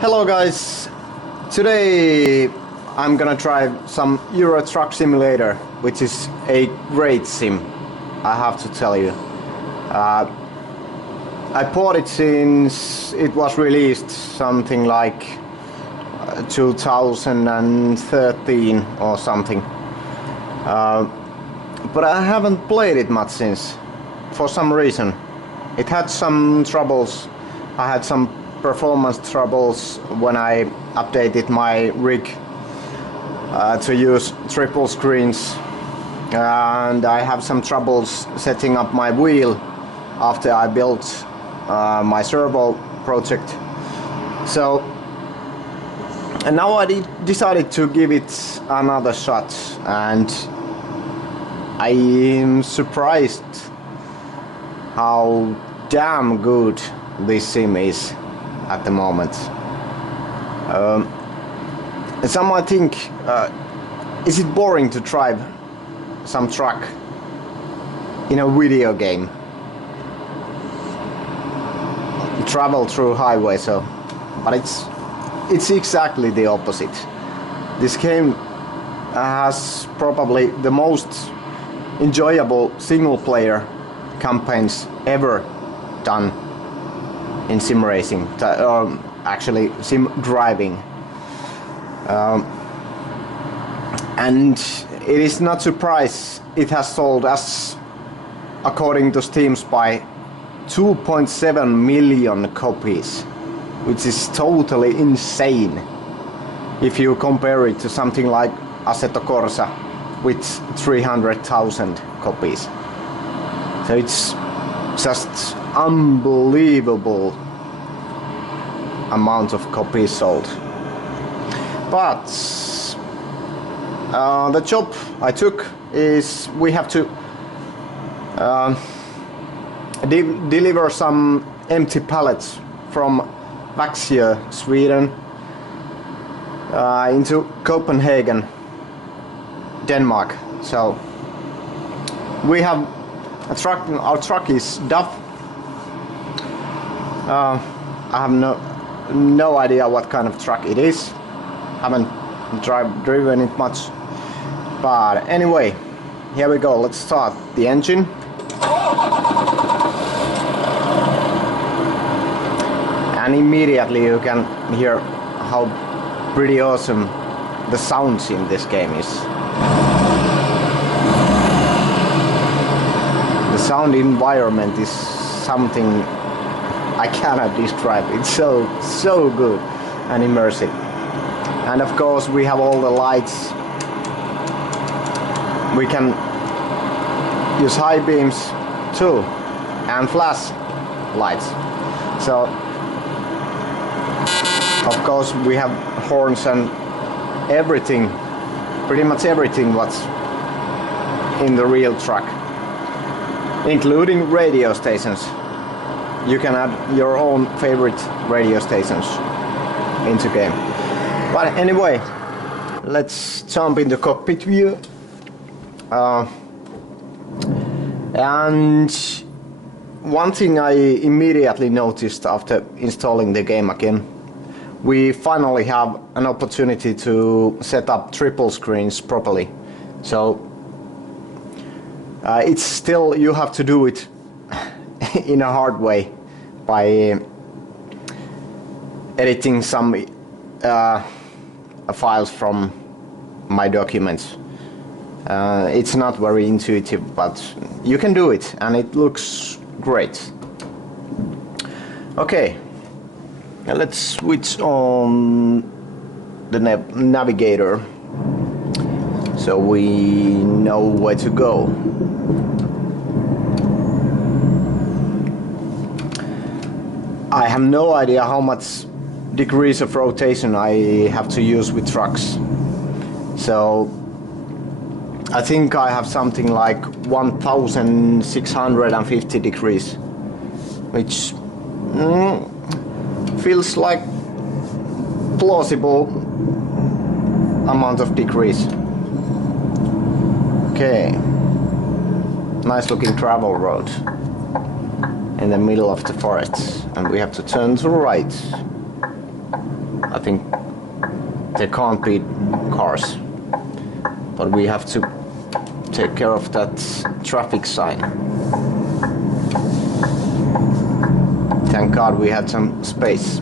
Hello guys, today I'm gonna try some Euro Truck Simulator, which is a great sim, I have to tell you. I bought it since it was released, something like 2013 or something. But I haven't played it much since, for some reason. It had some troubles. I had some performance troubles when I updated my rig to use triple screens, and I have some troubles setting up my wheel after I built my servo project. So, and now I decided to give it another shot, and I am surprised how damn good this sim is at the moment. Some might think, is it boring to drive some truck in a video game? Travel through highway, so, but it's exactly the opposite. This game has probably the most enjoyable single player campaigns ever done in sim racing, or actually sim driving, and it is not surprised it has sold, as according to Steam Spy, 2.7 million copies, which is totally insane if you compare it to something like Assetto Corsa with 300,000 copies. So it's just unbelievable amount of copies sold. But the job I took is we have to deliver some empty pallets from Växjö, Sweden, into Copenhagen, Denmark. So we have a truck. Our truck is DAF. I have no idea what kind of truck it is. Haven't driven it much. But anyway, here we go. Let's start the engine. And immediately you can hear how pretty awesome the sounds in this game is. The sound environment is something I cannot describe. It's so good and immersive. And of course we have all the lights. We can use high beams too, and flash lights. So of course we have horns and everything, pretty much everything what's in the real truck, including radio stations. You can add your own favorite radio stations into game. But anyway, let's jump into cockpit view. And one thing I immediately noticed after installing the game again, we finally have an opportunity to set up triple screens properly. So it's still, you have to do it in a hard way by editing some files from my documents. It's not very intuitive, but you can do it and it looks great. Okay, now let's switch on the navigator so we know where to go. I have no idea how much degrees of rotation I have to use with trucks. So I think I have something like 1650 degrees, which feels like plausible amount of degrees. Okay, nice looking travel road in the middle of the forest, and we have to turn to the right. I think there can't be cars, but we have to take care of that traffic sign. Thank God we had some space.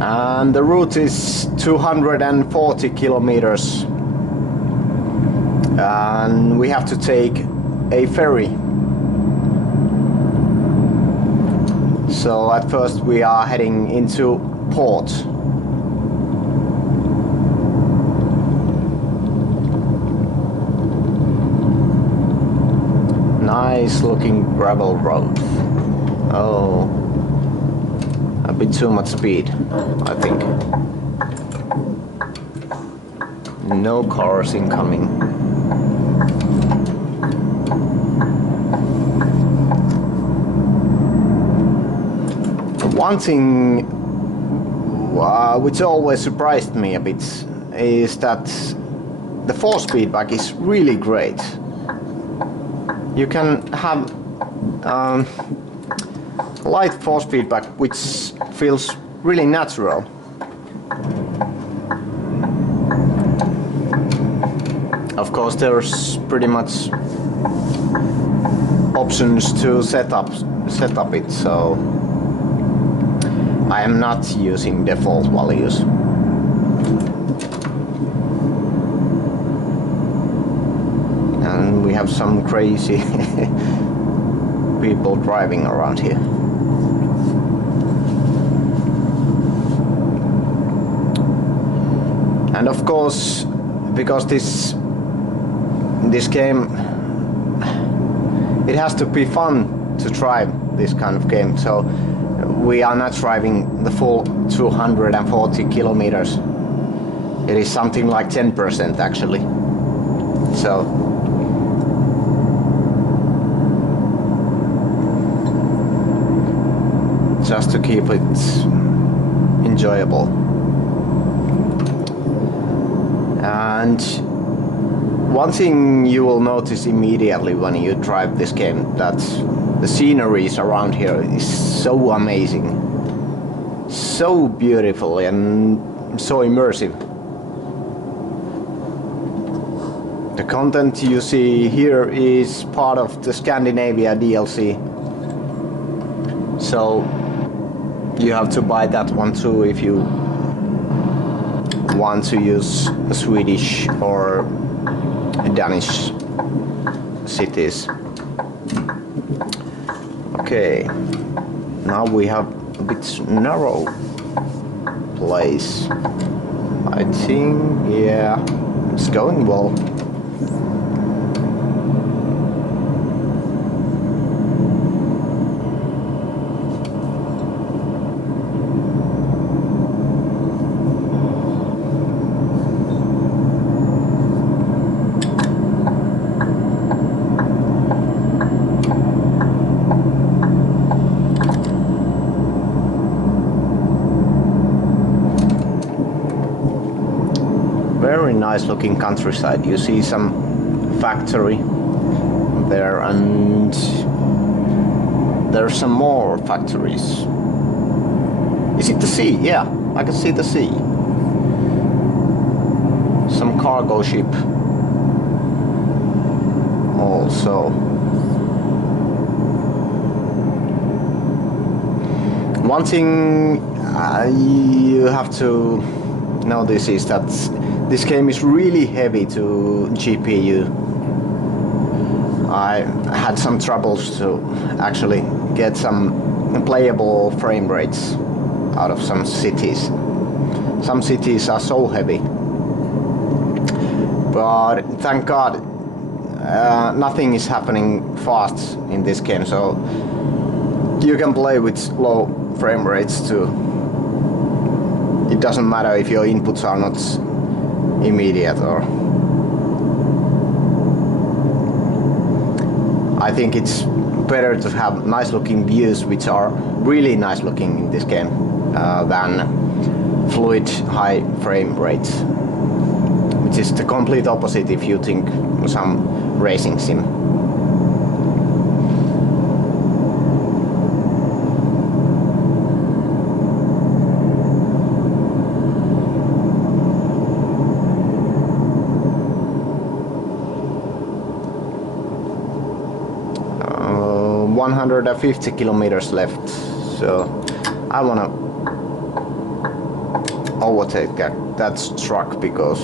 And the route is 240 kilometers. And we have to take a ferry. So at first we are heading into port. Nice looking gravel road. Oh, a bit too much speed, I think. No cars incoming. One thing which always surprised me a bit is that the force feedback is really great. You can have light force feedback which feels really natural. Of course there's pretty much options to set up it, so I am not using default values. And we have some crazy people driving around here. And of course, because this game, it has to be fun to drive this kind of game, so we are not driving the full 240 kilometers. It is something like 10% actually. So just to keep it enjoyable. And one thing you will notice immediately when you drive this game, that the sceneries around here is so amazing, so beautiful and so immersive. The content you see here is part of the Scandinavia DLC, so you have to buy that one too if you want to use Swedish or Danish cities. Okay, now we have a bit narrow place. I think, yeah, it's going well. Very nice looking countryside. You see some factory there, and there's some more factories. Is it the sea? Yeah, I can see the sea. Some cargo ship also. One thing you have to notice is that this game is really heavy to GPU. I had some troubles to actually get some playable frame rates out of some cities. Some cities are so heavy. But thank God nothing is happening fast in this game, so you can play with low frame rates too. It doesn't matter if your inputs are not immediate, or I think it's better to have nice looking views, which are really nice looking in this game, than fluid high frame rates, which is the complete opposite if you think some racing sim. 150 kilometers left, so I wanna overtake that truck because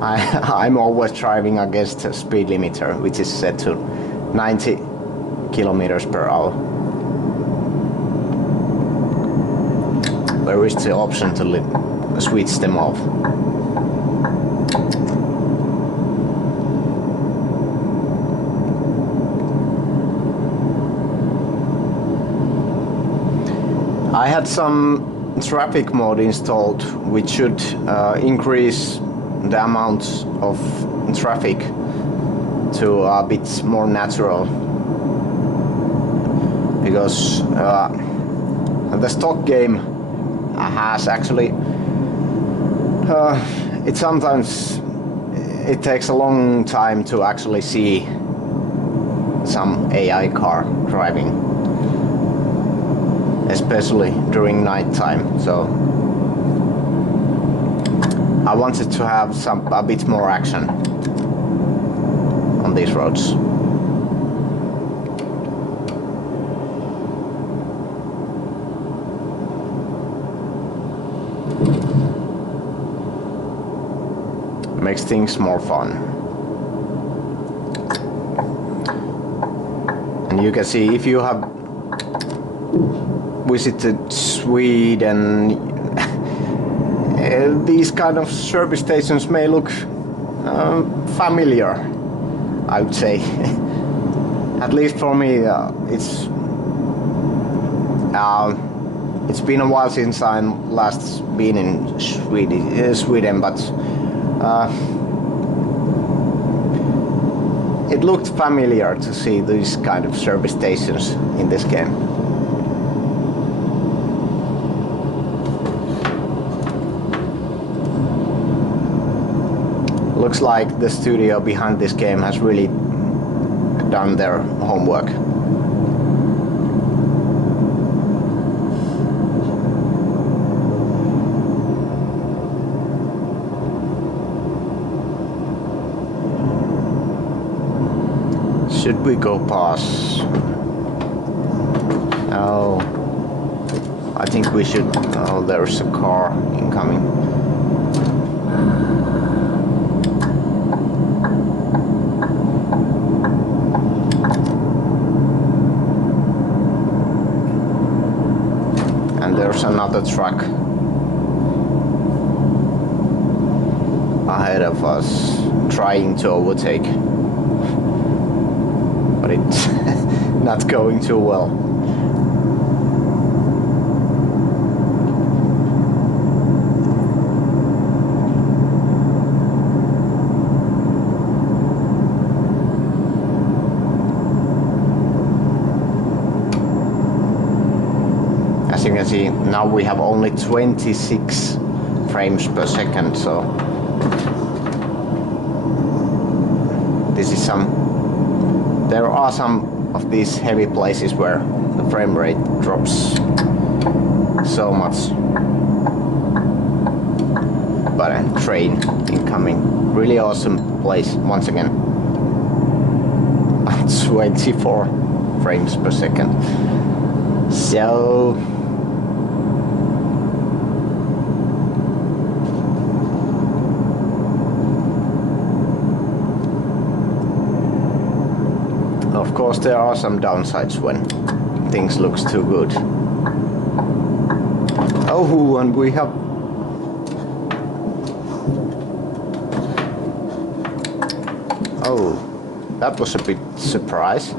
I'm always driving against the speed limiter, which is set to 90 kilometers per hour. Where is the option to switch them off? I had some traffic mode installed which should increase the amount of traffic to a bit more natural, because the stock game has actually it takes a long time to actually see some AI car driving, especially during night time. So I wanted to have a bit more action on these roads. Makes things more fun. And you can see, if you have visited Sweden, these kind of service stations may look familiar, I would say. At least for me, it's been a while since I last been in Sweden, but it looked familiar to see these kind of service stations in this game. Looks like the studio behind this game has really done their homework. Should we go past? Oh, I think we should. Oh, there's a car incoming. And there's another truck ahead of us trying to overtake. But it's not going too well. As you can see, now we have only 26 frames per second, so this is there are some of these heavy places where the frame rate drops so much. But a train incoming. Really awesome place once again. 24 frames per second. So of course, there are some downsides when things looks too good. Oh, and we have that was a bit surprise.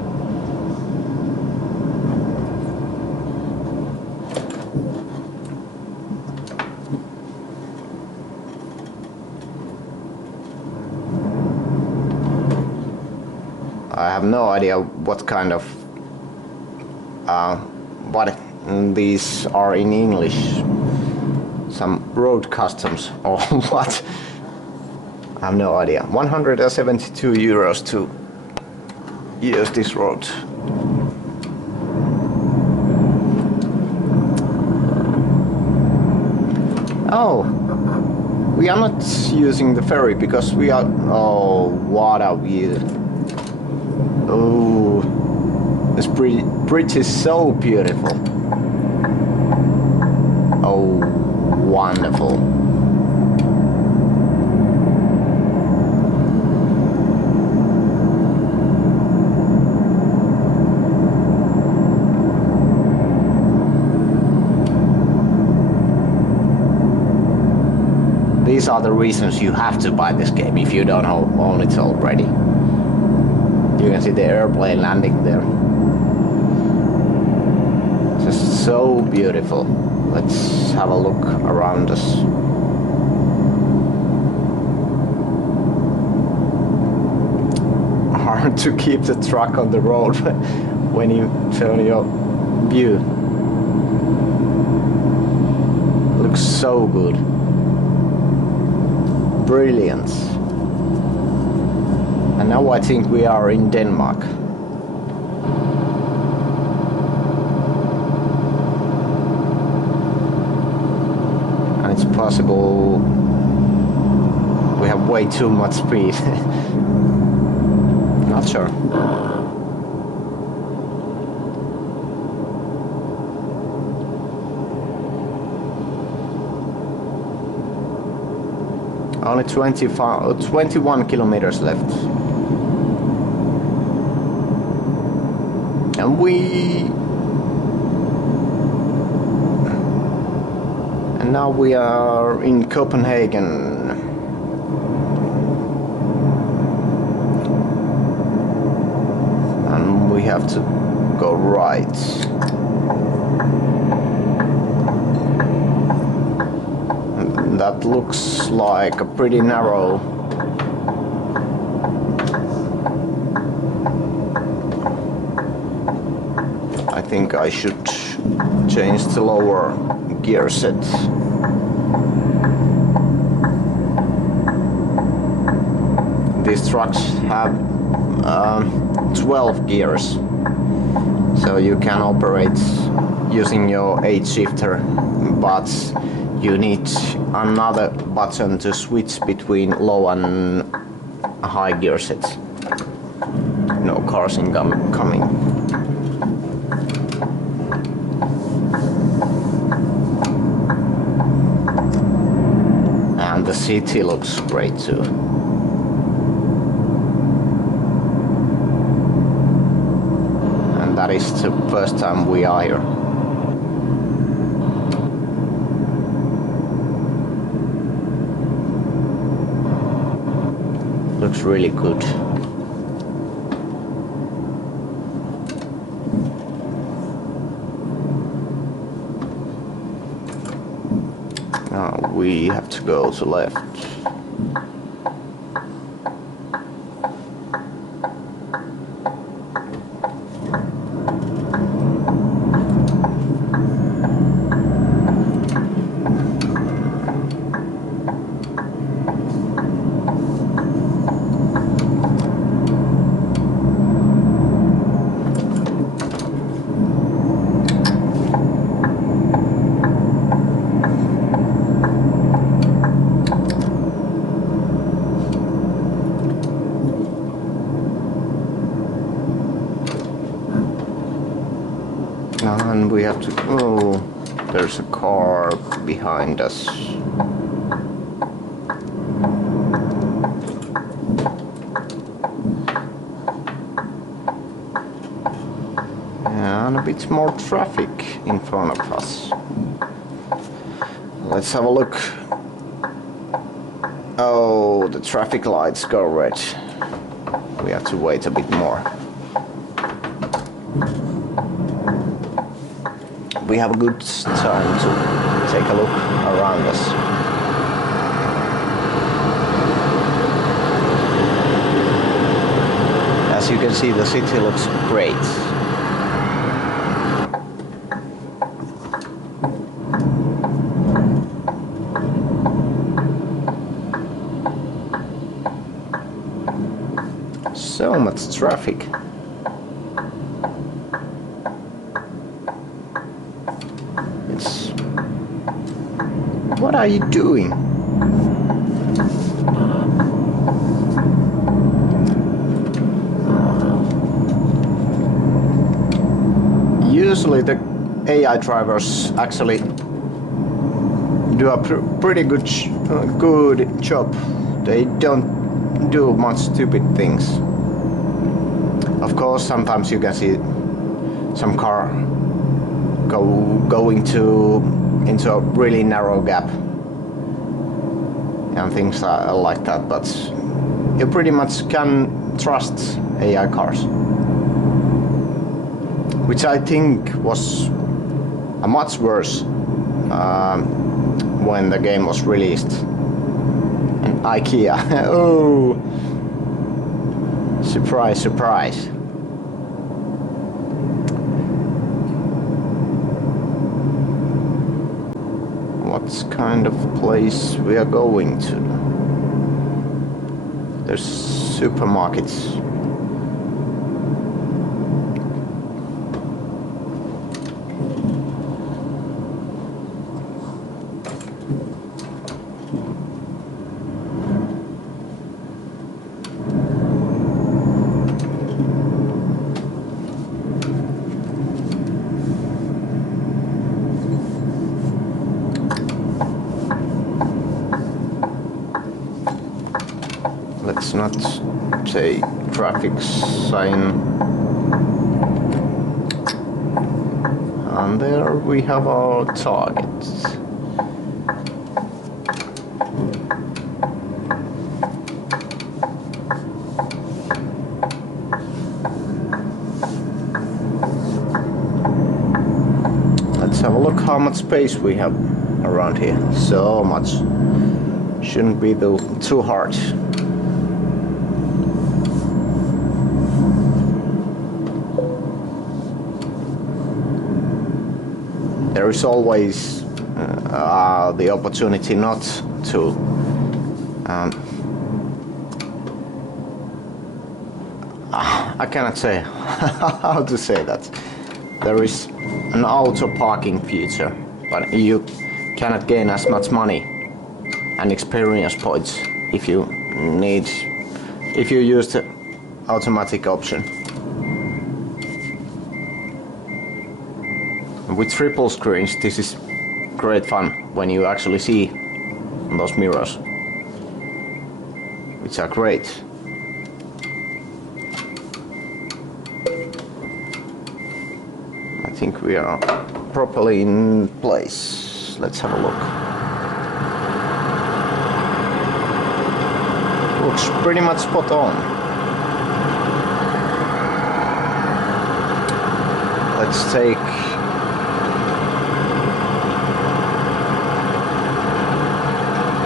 I have no idea what kind of what these are in English. Some road customs or what? I have no idea. 172 euros to use this road. Oh, we are not using the ferry because we are. Oh, what a view! Oh. This bridge is so beautiful. Oh, wonderful. These are the reasons you have to buy this game if you don't own it already. You can see the airplane landing there. Just so beautiful. Let's have a look around us. Hard to keep the truck on the road when you turn your view. Looks so good. Brilliant. And now I think we are in Denmark. And it's possible we have way too much speed. Not sure. Only 21 kilometers left. And now we are in Copenhagen. And we have to go right. That looks like a pretty narrow. I think I should change the lower gear set. These trucks have 12 gears, so you can operate using your 8 shifter, but you need another button to switch between low and high gear sets. No cars coming. And the city looks great too. And that is the first time we are here. Looks really good. Now we have to go to left. And we have to go. There's a car behind us. And a bit more traffic in front of us. Let's have a look. Oh, the traffic lights go red. We have to wait a bit more. We have a good time to take a look around us. As you can see, the city looks great. So much traffic. What are you doing? actually the AI drivers actually do a pretty good job. They don't do much stupid things. Of course, sometimes you can see some car going into a really narrow gap and things like that, but you pretty much can trust AI cars, which I think was much worse when the game was released. And IKEA, oh, surprise, surprise. What kind of place we are going to? There's supermarkets. Let's not say traffic sign. And there we have our target. Let's have a look how much space we have around here. So much. Shouldn't be too hard. There is always the opportunity not to I cannot say how to say that. There is an auto parking feature, but you cannot gain as much money and experience points if you use the automatic option. With triple screens, this is great fun when you actually see those mirrors, which are great. I think we are properly in place. Let's have a look. Looks pretty much spot on. Let's take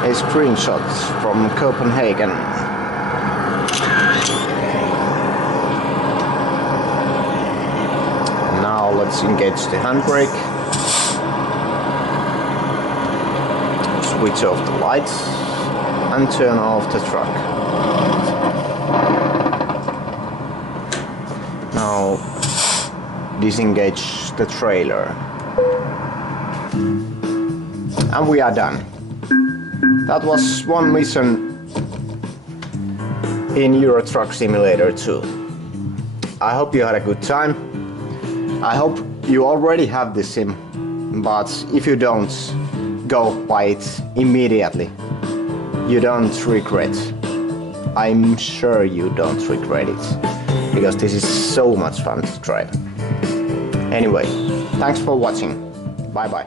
a screenshot from Copenhagen. Now let's engage the handbrake, switch off the lights and turn off the truck. Now disengage the trailer. And we are done. That was one mission in Euro Truck Simulator 2. I hope you had a good time. I hope you already have this sim, but if you don't, go buy it immediately. You don't regret. I'm sure you don't regret it, because this is so much fun to drive. Anyway, thanks for watching. Bye bye.